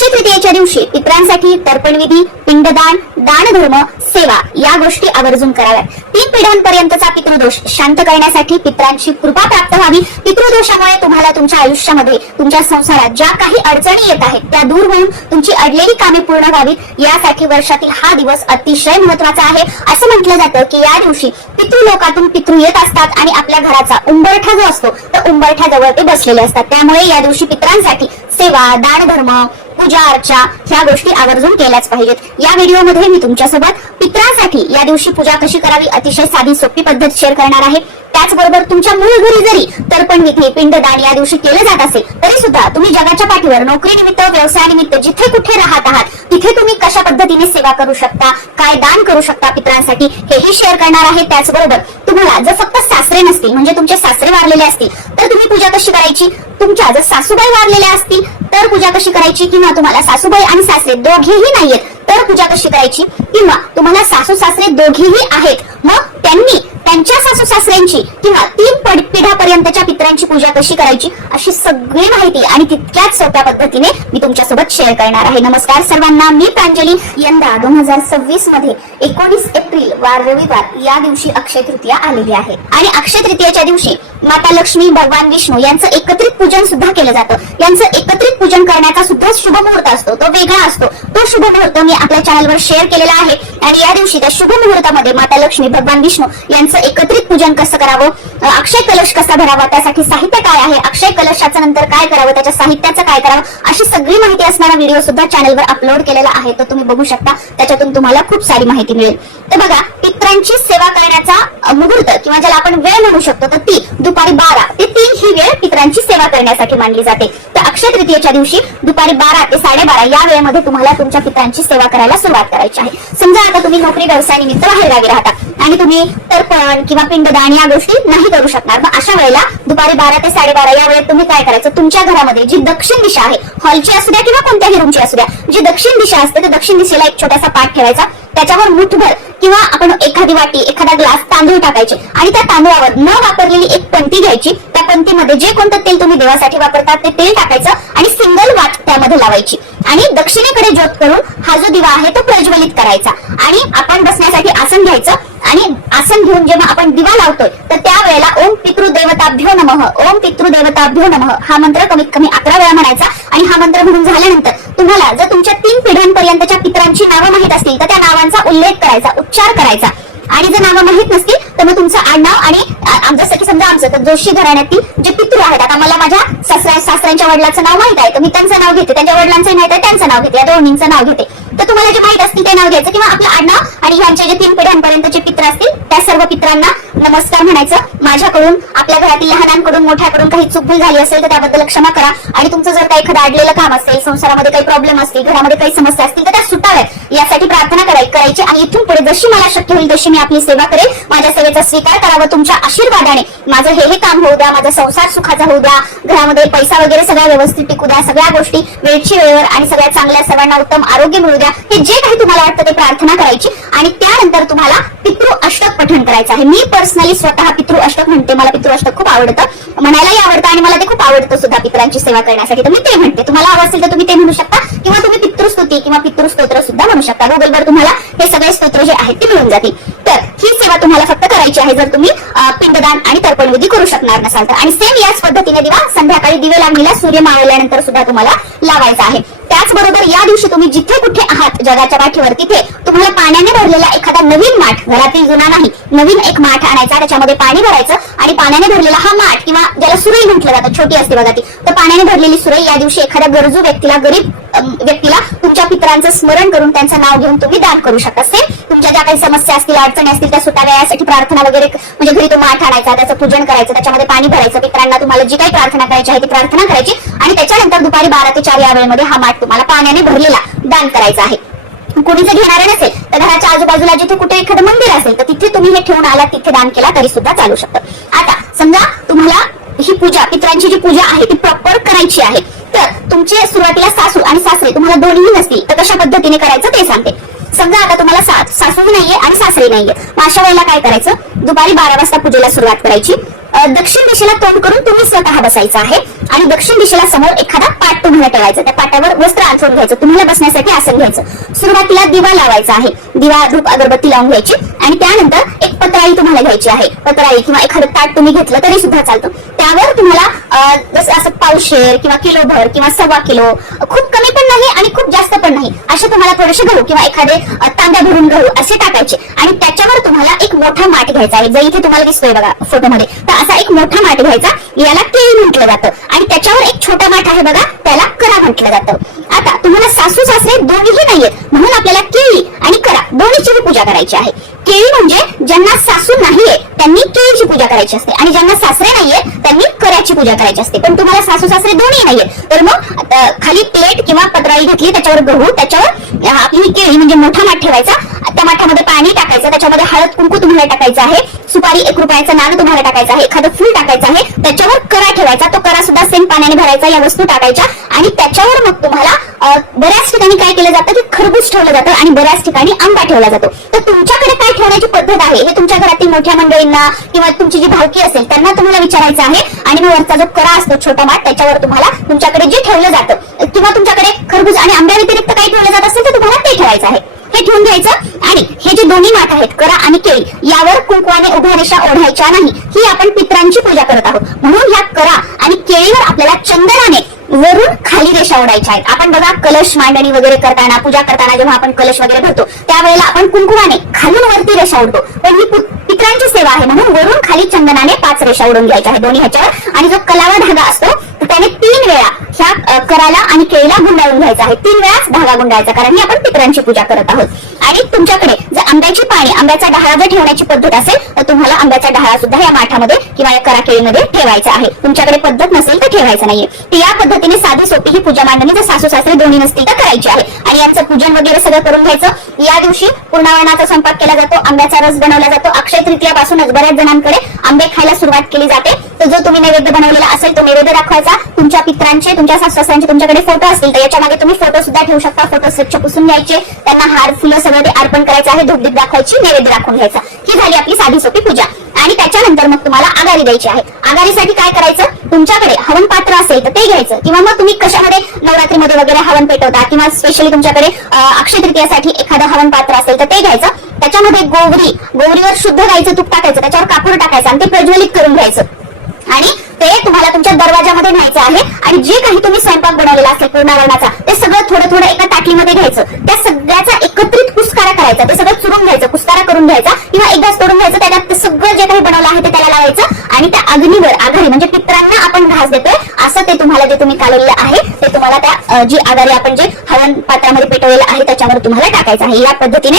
अक्षय तृतीयेच्या दिवशी पितरांसाठी तर्पणविधी, पिंडदान, दानधर्म, सेवा या गोष्टी आवर्जून कराव्यात। 3 पिढ्यांपर्यंतचा पितृदोष शांत करण्यासाठी, पितरांची कृपा प्राप्त व्हावी, पितृदोषामुळे तुम्हाला तुमच्या आयुष्यामध्ये, तुमच्या संसारात ज्या काही अडचणी येत आहेत त्या दूर होऊन तुमची अडलेली कामे पूर्ण व्हावीत, यासाठी वर्षातील हा दिवस अतिशय महत्वाचा आहे। असं म्हटलं जातं की या दिवशी पितृलोकातून पितृ येत असतात आणि आपल्या घराचा उंबरठा जो असतो त्या उंबरठ्याजवळ ते बसलेले असतात। त्यामुळे या दिवशी पितरांसाठी सेवा, दानधर्म, पूजा अर्चा ह्या गोष्टी आवर्जून केल्याच पाहिजेत। या व्हिडिओमध्ये मी तुमच्यासोबत पितरांसाठी या दिवशी पूजा कशी करावी अतिशय साधी सोपी पद्धत शेअर करणार आहे। त्याचबरोबर तुमच्या मूळ घरी जरी तर्पणविधी, पिंडदान या दिवशी केले जात असेल तरी सुद्धा तुम्ही जगाच्या पाठीवर नोकरीनिमित्त, व्यवसायानिमित्त जिथे कुठे राहत आहात तिथे तुम्ही कशा पद्धतीने सेवा करू शकता, काय दान करू शकता पितरांसाठी हेही शेअर करणार आहे। त्याचबरोबर तुम्हाला जर फक्त सासरे नसतील म्हणजे तुमचे सासरे वारलेले असतील तर तुम्ही पूजा कशी करायची, तुमच्या जर सासूबाई वारलेल्या असतील तर पूजा कशी करायची, किंवा तुम्हाला सासूबाई आणि सासरे दोघेही नाहीयेत तर पूजा कशी करायची, किंवा तुम्हाला सासू सासरे दोघेही आहेत मग त्यांनी त्यांच्या सासू सासऱ्यांची किंवा 3 पिढ्यापर्यंतच्या पितरांची पूजा कशी करायची अशी सगळी माहिती आणि तितक्याच सोप्या पद्धतीने मी तुमच्यासोबत शेअर करणार आहे। नमस्कार सर्वांना, मी प्रांजली। यंदा 2026 मध्ये 19 एप्रिल वार रविवार या दिवशी अक्षय तृतीया आलेली आहे आणि अक्षय तृतीयेच्या दिवशी माता लक्ष्मी, भगवान विष्णू यांचं एकत्रित पूजन सुद्धा केलं जातं। यांचं एकत्रित पूजन करण्याचा सुद्धा शुभ मुहूर्त असतो, तो वेगळा असतो। तो शुभ मुहूर्त मी आपल्या चॅनलवर शेअर केलेला आहे आणि या दिवशी त्या शुभ मुहूर्तामध्ये माता लक्ष्मी, भगवान विष्णू यांचं एकत्रित पूजन कसं करावं, अक्षय कलश कसा भरावा, त्यासाठी साहित्य काय आहे, अक्षय कलशाच्या नंतर काय करावं, त्याच्या साहित्याचं काय करावं अशी सगळी माहिती असणारा व्हिडिओ सुद्धा चॅनलवर अपलोड केलेला आहे, तो तुम्ही बघू शकता। त्याच्यातून तुम्हाला खूप सारी माहिती मिळेल। तर बघा, पितरांची सेवा करण्याचा मुहूर्त किंवा ज्याला आपण वेळ म्हणू शकतो तर ती दुपारी 12 ते 3 ही वेळ पितरांची सेवा करण्यासाठी मानली जाते। तर अक्षय तृतीयेच्या दिवशी दुपारी 12 ते 12:30 या वेळेमध्ये तुम्हाला तुमच्या पितरांची सेवा करायला सुरुवात करायची आहे। समजा आता तुम्ही नोकरी व्यवसायानिमित्त बाहेरगावी राहता आणि तुम्ही तर्पण किंवा पिंडदान या गोष्टी नाही करू शकणार, मग अशा वेळेला दुपारी 12 ते 12:30 या वेळेत तुम्ही काय करायचं, तुमच्या घरामध्ये जी दक्षिण दिशा आहे, हॉलची असू द्या किंवा कोणत्याही रूमची असू द्या, जी दक्षिण दिशा असते त्या दक्षिण दिशेला एक छोटासा पाट ठेवायचा, त्याच्यावर मुठभर किंवा आपण एखादी वाटी, एखादा ग्लास तांदूळ टाकायचे आणि त्या तांदूळावर न वापरलेली एक पंती घ्यायची, त्या पंतीमध्ये जे कोणतं तेल तुम्ही देवासाठी वापरतात ते तेल टाकायचं आणि सिंगल वाट त्यामध्ये लावायची आणि दक्षिणेकडे ज्योत करून हा जो दिवा आहे तो प्रज्वलित करायचा आणि आपण बसण्यासाठी आसन घ्यायचं आणि आसन घेऊन जेव्हा आपण दिवा लावतोय तर त्यावेळेला ओम पितृदेवताभ्यो नमः, ओम पितृदेवताभ्यो नमः हा मंत्र कमीत कमी 11 वेळा म्हणायचा आणि हा मंत्र म्हणून झाल्यानंतर तुम्हाला जर तुमच्या 3 पिढ्यांपर्यंतच्या पितरांची नावं माहित असतील तर त्या नावांचा उल्लेख करायचा, उच्चार करायचा आणि जर नावं माहित नसतील तर मग तुमचं आडनाव आणि जसं की समजा आमचं तर जोशी घराण्यातील जे पितृ आहेत, आता मला माझ्या सासऱ्यांच्या वडिलांचं नाव माहित आहे तर मी त्यांचं नाव घेते, त्यांच्या वडिलांचं माहित आहे त्यांचं नाव घेते, या दोन्हींचं नाव घेते। तर तुम्हाला जे माहित असतील ते नाव घ्यायचं किंवा आपलं आडनाव आणि ह्यांचे जे 3 पिढ्यांपर्यंतचे पित्र असतील त्या सर्व पित्रांना नमस्कार म्हणायचं। माझ्याकडून, आपल्या घरातील लहानांकडून, मोठ्याकडून काही चूकभूल झाली असेल तर त्याबद्दल क्षमा करा आणि तुमचं जर काही एखादं अडलेलं काम असेल, संसारामध्ये काही प्रॉब्लेम असतील, घरामध्ये काही समस्या असतील तर त्या सुटाव्यात यासाठी प्रार्थना करायची आणि इथून पुढे जशी मला शक्य होईल तशी मी आपली सेवा करेल। माझ्या सेवेचा स्वीकार करावा, तुमच्या आशीर्वादाने माझं हे काम होऊ द्या, माझा संसार सुखाचा होऊ द्या, घरामध्ये पैसा वगैरे सगळ्या व्यवस्थित टिकू द्या, सगळ्या गोष्टी वेळची वेळेवर आणि सगळ्या चांगल्या, सर्वांना उत्तम आरोग्य मिळू द्या, हे जे काही तुम्हाला वाटतं ते प्रार्थना करायची आणि त्यानंतर तुम्हाला पितृ अष्टक पठण करायचं आहे। मी पर्सनली स्वतः पितृ अष्टक म्हणते, मला पितृ अष्टक खूप आवडतं, म्हणायलाही आवडतं आणि मला ते खूप आवडतं सुद्धा पितरांची सेवा करण्यासाठी, तर मी ते म्हणते। तुम्हाला हवं असेल तर तुम्ही ते म्हणू शकता किंवा तुम्ही पितृस्तुती किंवा पितृस्तोत्र सुद्धा म्हणू शकता। गुगलवर तुम्हाला हे सगळे स्तोत्र जे आहेत ते मिळून जातील। तर ही सेवा तुम्हाला फक्त करायची आहे जर तुम्ही पिंडदान आणि तर्पणविधी करू शकणार नसाल तर। आणि सेम याच पद्धतीने दिवा संध्याकाळी दिवे लागलेला सूर्य मावळल्यानंतर सुद्धा तुम्हाला लावायचा आहे। त्याचबरोबर या दिवशी तुम्ही जिथे कुठे आहात जगाच्या पाठीवर तिथे तुम्हाला पाण्याने भरलेला एखादा नवीन माठ, घरातील जुना नाही, नवीन एक माठ आणायचा, त्याच्यामध्ये पाणी भरायचं आणि पाण्याने भरलेला हा माठ किंवा ज्याला सुरई म्हटलं जातं, छोटी असते बघा ती, तर पाण्याने भरलेली सुरई या दिवशी एखाद्या गरजू व्यक्तीला, गरीब व्यक्तीला तुमच्या पितरांचं स्मरण करून त्यांचं नाव घेऊन तुम्ही दान करू शकता। सेम तुमच्या ज्या काही समस्या असतील, अडचणी असतील त्या सुटाव्या यासाठी प्रार्थना वगैरे म्हणजे घरी तो माठ आणायचा, त्याचं पूजन करायचं, त्याच्यामध्ये पाणी भरायचं, पितरांना तुम्हाला जी काही प्रार्थना करायची आहे ती प्रार्थना करायची आणि त्याच्यानंतर दुपारी 12 ते 4 या वेळेमध्ये हा माठ तुम्हाला पाण्याने भरलेला दान करायचा आहे। कोणी जर घेणारे नसेल तर घराच्या आजूबाजूला जिथे कुठे एखादं मंदिर असेल तर तिथे तुम्ही हे ठेवून आलात, तिथे दान केला तरी सुद्धा चालू शकतं। आता समजा तुम्हाला ही पूजा, पितरांची जी पूजा आहे ती प्रॉपर करायची आहे तर तुमचे सुरुवातीला सासू आणि सासरे तुम्हाला दोन्ही नसतील तर कशा पद्धतीने करायचं ते सांगते। समजा आता तुम्हाला सासू नाहीये आणि सासरे नाहीये, मग अशा वेळेला काय करायचं, दुपारी 12 वाजता पूजेला सुरुवात करायची। दक्षिण दिशेला तोंड करून तुम्ही स्वतः बसायचं आहे आणि दक्षिण दिशेला समोर एखादा पाट तुम्हाला ठेवायचा, त्या पाटावर वस्त्र अंथरून घ्यायचं, तुम्हाला बसण्यासाठी आसन घ्यायचं. सुरुवातीला दिवा लावायचा आहे, दिवा धूप अगरबत्ती लावून घ्यायची आणि त्यानंतर एक पत्राळी तुम्हाला घ्यायची आहे. पत्राळी किंवा एखादं ताट तुम्ही घेतलं तरी सुद्धा चालतं. त्यावर तुम्हाला जसं असं पावशेर किंवा किलोभर किंवा 1.25 किलो, खूप कमी पण नाही आणि खूप जास्त पण नाही, असे तुम्हाला थोडेसे गहू किंवा एखादे तांब्या भरून गहू असे टाकायचे आणि त्याच्यावर तुम्हाला एक मोठा माठ घ्यायचा आहे, जो इथे तुम्हाला दिसतोय बघा फोटोमध्ये. तर असा एक मोठा माठ घ्यायचा, याला केळी म्हटलं जातं आणि त्याच्यावर एक छोटा माठ आहे बघा, त्याला करा म्हटलं जातं. आता तुम्हाला सासू सासरे दोन्हीही नाहीयेत, म्हणून आपल्याला केळी आणि करा दोन्हीची पूजा करायची आहे. केळी म्हणजे ज्यांना सासू नाहीये त्यांनी केळीची पूजा करायची असते आणि ज्यांना सासरे नाहीये त्यांनी कराची पूजा करायची असते. पण तुम्हाला सासू सासरे दोन्ही नाहीयेत तर मग खाली प्लेट किंवा पत्राळी घेतली, त्याच्यावर गहू, त्याच्यावर आपली केळी म्हणजे मोठा माठ ठेवायचा, त्या माठामध्ये पाणी टाकायचं, त्याच्यामध्ये हळद कुंकू तुम्हाला टाकायचं आहे, सुपारी 1 रुपयाचं नाणं तुम्हाला टाकायचं आहे, एखादं फुल टाकायचं आहे, त्याच्यावर करा ठेवायचा, तो करा सुद्धा सेम पाण्याने भरायचा, या वस्तू टाकायच्या आणि त्याच्यावर मग तुम्हाला बऱ्याच ठिकाणी काय केलं जातं की खरबूज ठेवलं जातं आणि बऱ्याच ठिकाणी आंबा ठेवला जातो. तर तुमच्याकडे काय ठेवण्याची पद्धत आहे हे तुमच्या घरातील मोठ्या मंडळींना किंवा तुमची जी भावकी असेल त्यांना तुम्हाला विचारायचं आहे. आणि मग वरचा जो करा असतो छोटा माठ, त्याच्यावर तुम्हाला तुमच्याकडे जे ठेवलं जातं किंवा तुमच्याकडे खरबूज आणि आंब्या व्यतिरिक्त काही ठेवलं जात असेल तर तुम्हाला ते ठेवायचं आहे. हे ठेवून घ्यायचं आणि हे जे दोन्ही माठ आहेत करा आणि केळी, यावर कुंकवाने उभ्या रेषा ओढायच्या नाही, ही आपण पितरांची पूजा करत आहोत. म्हणून ह्या करा आणि केळीवर आपल्याला चंदनाने वरून खाली रेषा ओढायच्या आहेत. आपण बघा कलश मांडणी वगैरे करताना, पूजा करताना जेव्हा आपण कलश वगैरे भरतो त्यावेळेला आपण कुंकुमाने खालून वरती रेषा ओढतो, पण ही पितरांची सेवा आहे म्हणून वरून खाली चंदनाने 5 रेषा ओढून घ्यायच्या आहेत दोन्ही ह्याच्यावर. आणि जो कलावा धागा असतो त्याने 3 वेळा ह्या कराला आणि केळीला गुंडाळून घ्यायचा आहे, 3 वेळाच धागा गुंडाळायचा, कारण ही आपण पितरांची पूजा करत आहोत. आणि तुमच्याकडे जर आंब्याची पाणी, आंब्याचा डहाळा जर ठेवण्याची पद्धत असेल तर तुम्हाला आंब्याचा डहाळा सुद्धा या माठामध्ये किंवा या करा केळीमध्ये ठेवायचा आहे. तुमच्याकडे पद्धत नसेल तर ठेवायचं नाहीये. तर या पद्धतीने साधी सोपी ही पूजा मांडणी जर सासू सासरे दोन्ही नसतील तर करायची आहे. आणि याचं पूजन वगैरे सगळं करून घ्यायचं. या दिवशी पूर्णावरणाचा स्वयंपाक केला जातो, आंब्याचा रस बनवला जातो. अक्षय तृतीयापासूनच बऱ्याच जणांकडे आंबे खायला सुरुवात केली जाते. तर जो तुम्ही नैवेद्य बनवलेला असेल तो नैवेद्य दाखवायचा. तुमच्या पित्रांचे, तुमच्या सासू सासऱ्यांचे तुमच्याकडे फोटो असतील तर याच्या मागे तुम्ही फोटो सुद्धा ठेवू शकता. फोटो स्वच्छ पुसून घ्यायचे, त्यांना हार फुलं सगळं ते अर्पण करायचं आहे, धूपदीप दाखवायची, नैवेद्य दाखवून घ्यायचा. ही झाली आपली साधी सोपी पूजा. आणि त्याच्यानंतर मग तुम्हाला आगारी द्यायची आहे. आगारीसाठी काय करायचं, तुमच्याकडे हवन पात्र असेल तर ते घ्यायचं किंवा मग तुम्ही कशामध्ये नवरात्रीमध्ये वगैरे हवन पेटवता किंवा स्पेशली तुमच्याकडे अक्षय तृतीयासाठी एखादं हवन पात्र असेल तर ते घ्यायचं. त्याच्यामध्ये गोवरीवर शुद्ध गाईचं तूप टाकायचं, त्याच्यावर कापूर टाकायचं आणि ते प्रज्वलित करून घ्यायचं आणि ते तुम्हाला तुमच्या दरवाजामध्ये न्यायचं आहे. आणि जे काही तुम्ही स्वयंपाक बनवलेला असेल पूर्णावरणाचा ते सगळं थोडं थोडं एका ताटलीमध्ये घ्यायचं, त्या सगळ्याचा एकत्रित कुस्कारा करायचा, ते सगळं चुरून घ्यायचं, कुस्कारा करून घ्यायचा किंवा एकदाच तोडून घ्यायचं. त्याच्यात ते सगळं जे काही बनवलं आहे ते त्याला लावायचं आणि त्या अग्नीवर, आघाडी म्हणजे पित्रांना आपण घास देतोय असं ते तुम्हाला जे तुम्ही कालवलेलं आहे ते तुम्हाला त्या जी आघाडी आपण जे हवन पात्रामध्ये पेटवलेलं आहे त्याच्यावर तुम्हाला टाकायचं आहे. या पद्धतीने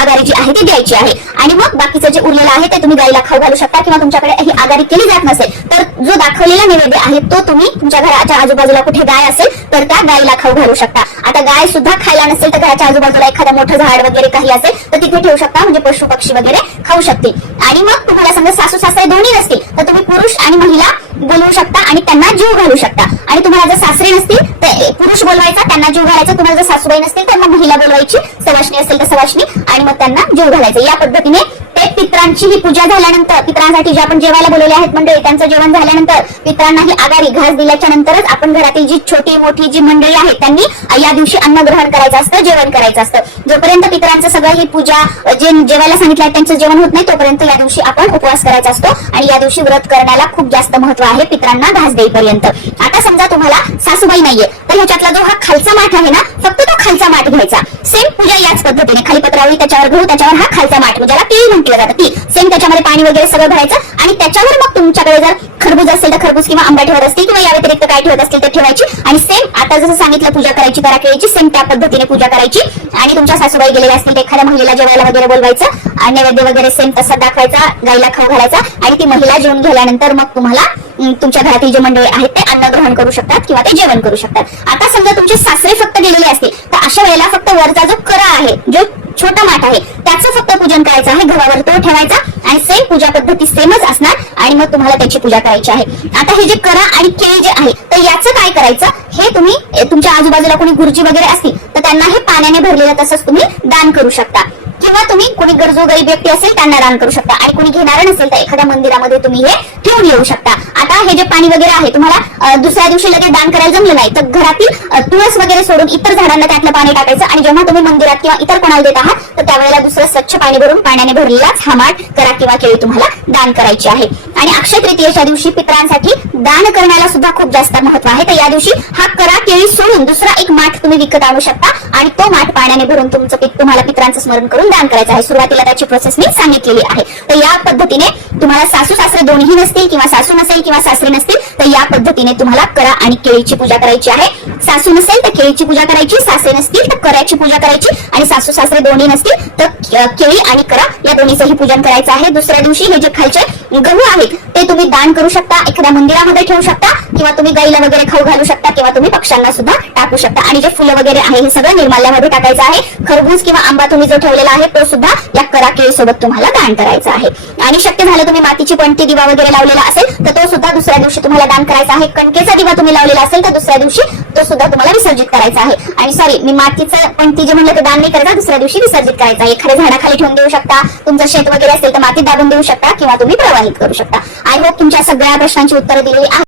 आघाडी जी आहे ती द्यायची आहे. आणि मग बाकीचं जे उरलेलं आहे ते तुम्ही गाईला खाऊ घालू शकता किंवा तुमच्याकडे ही आघाडी केली जात नसेल तर जो दाखवलेला नैवेद्य आहे तो तुम्ही तुमच्या घराच्या आजूबाजूला कुठे गाय असेल तर त्या गायीला खाऊ घालू शकता. आता गाय सुद्धा खायला नसेल तर घराच्या आजूबाजूला एखादं मोठं झाड वगैरे काही असेल तर तिथे ठेवू शकता, म्हणजे पशु पक्षी वगैरे खाऊ शकते. आणि मग तुम्हाला समजा सासू सासरे दोन्ही नसतील तर तुम्ही पुरुष आणि महिला बोलवू शकता आणि त्यांना जीव घालू शकता. आणि तुम्हाला जर सासरे नसतील तर पुरुष बोलवायचा, त्यांना जीव घालायचा. तुम्हाला जर सासूबाई नसतील तर मग महिला बोलवायची, सवाष्णी असेल तर सवाष्णी आणि मग त्यांना जीव घालायचं. या पद्धतीने ते पित्रांची ही पूजा झाल्यानंतर, पित्रांसाठी जे आपण जेवायला बोलवले आहेत मंडळी त्यांचं जेवण झाल्यानंतर पित्रांना ही आघाडी घास दिल्याच्या नंतरच आपण घरातील जी छोटी मोठी जी मंडळी आहेत त्यांनी या दिवशी अन्न ग्रहण करायचं असतं, जेवण करायचं असतं. जोपर्यंत पित्रांचं सगळं ही पूजा जे जेवायला सांगितलं आहे त्यांचं जेवण होत नाही तोपर्यंत या दिवशी आपण उपवास करायचा असतो. आणि या दिवशी व्रत करण्याला खूप जास्त महत्व आहे पित्रांना घास देईपर्यंत. आता समजा तुम्हाला सासूबाई नाहीये तर ह्याच्यातला जो हा खालचा माठ आहे ना, फक्त तो खालचा माठ घ्यायचा. सेम पूजा याच पद्धतीने, खाली पत्रावळी, त्याच्यावर गहू, त्याच्यावर हा खालचा माठ ज्याला केळी म्हटलं जातं ती, सेम त्याच्यामध्ये पाणी वगैरे सगळं भरायचं. आणि त्याच्यावर मग तुमच्याकडे जर खरबूज असेल तर खरबूज किंवा आंबा ठेवत असतील किंवा या व्यतिरिक्त काय ठेवत असतील तर ठेवायची. आणि सेम आता जसं सांगितलं पूजा करायची करा केळीची, सेम त्या पद्धतीने पूजा करायची. आणि तुमच्या सासूबाई गेलेल्या असतील तर एखाद्या महिलेला जेवायला वगैरे बोलवायचं आणि नैवेद्य वगैरे सेम तसा दाखवायचा, गाईला खाऊ घालायचा. आणि ती महिला जेवून गेल्यानंतर मग तुम्हाला तुमच्या घरातील जे मंडळी आहेत ते अन्न ग्रहण करू शकतात किंवा ते जेवण करू शकतात. आता समजा तुमचे सासरे फक्त गेलेले असतील तर अशा वेळेला फक्त वरचा जो करा आहे, जो छोटा माठ आहे त्याचं फक्त पूजन करायचं आहे, गव्हावर तो ठेवायचा आणि सेम पूजा पद्धती सेमच असणार. आणि मग तुम्हाला त्याची पूजा करायची आहे. आता हे जे करा आणि केळी जे आहे तर याचं काय करायचं, हे तुम्ही तुमच्या आजूबाजूला कोणी गुरुजी वगैरे असतील तर त्यांना हे पाण्याने भरलेलं तसंच तुम्ही दान करू शकता. किंवा तुम्ही कोणी गरजू गरीब व्यक्ती असेल त्यांना दान करू शकता आणि कोणी घेणार नसेल तर एखाद्या मंदिरामध्ये तुम्ही हे ठेवून येऊ शकता. आता हे जे पाणी वगैरे आहे तुम्हाला दुसऱ्या दिवशी लगेच दान करायला जमलं नाही तर घरातील तुळस वगैरे सोडून इतर झाडांना त्यातलं पाणी टाकायचं आणि जेव्हा तुम्ही मंदिरात किंवा इतर कोणाला देत आहात तर त्यावेळेला दुसरं स्वच्छ पाणी भरून पाण्याने भरलेलाच हा माठ करा किंवा केळी तुम्हाला दान करायची आहे. आणि अक्षय तृतीयेच्या दिवशी पितरांसाठी दान करण्याला सुद्धा खूप जास्त महत्व आहे. तर या दिवशी हा करा केळी सोडून दुसरा एक माठ तुम्ही विकत आणू शकता आणि तो माठ पाण्याने भरून तुम्हाला पितरांचं स्मरण करून दान करायचं आहे. सुरुवातीला त्याची प्रोसेस मी सांगितलेली आहे. तर या पद्धतीने तुम्हाला सासू सासरे दोन्ही नसतील किंवा सासू नसेल किंवा सासरे नसतील तर या पद्धतीने तुम्हाला करा आणि केळीची पूजा करायची आहे. सासू नसेल तर केळीची पूजा करायची, सासरे नसतील तर कराची पूजा करायची आणि सासू सासरे दोन्ही नसतील तर केळी आणि करा या दोन्हीचंही पूजन करायचं आहे. दुसऱ्या दिवशी हे जे खालचे गहू आहेत ते तुम्ही दान करू शकता, एखाद्या मंदिरामध्ये ठेवू शकता किंवा तुम्ही गाईला वगैरे खाऊ घालू शकता किंवा तुम्ही पक्ष्यांना सुद्धा टाकू शकता. आणि जे फुलं वगैरे आहे हे सगळं निर्माल्यामध्ये टाकायचं आहे. खरबूज किंवा आंबा तुम्ही जो ठेवलेला आहे तो सुद्धा या करा केळी सोबत तुम्हाला दान करायचा आहे. आणि शक्य झालं तुम्ही मातीची पणती दिवा वगैरे लावलेला असेल तर तो सुद्धा दुसऱ्या दिवशी तुम्हाला दान करायचा आहे. कणकेचा दिवा तुम्ही लावलेला असेल तर दुसऱ्या दिवशी तो सुद्धा तुम्हाला विसर्जित करायचा आहे. आणि सॉरी मी मातीचं पणती जे म्हणलं ते दान नाही करायचं, दुसऱ्या दिवशी विसर्जित करायचं आहे. एखाद्या झाडाखाली ठेवून देऊ शकता, तुमचं शेत वगैरे असेल तर मातीत दाबून देऊ शकता किंवा तुम्ही प्रवाहित करू शकता. आय होप तुमच्या सगळ्या प्रश्नांची उत्तरं दिलेली आहेत.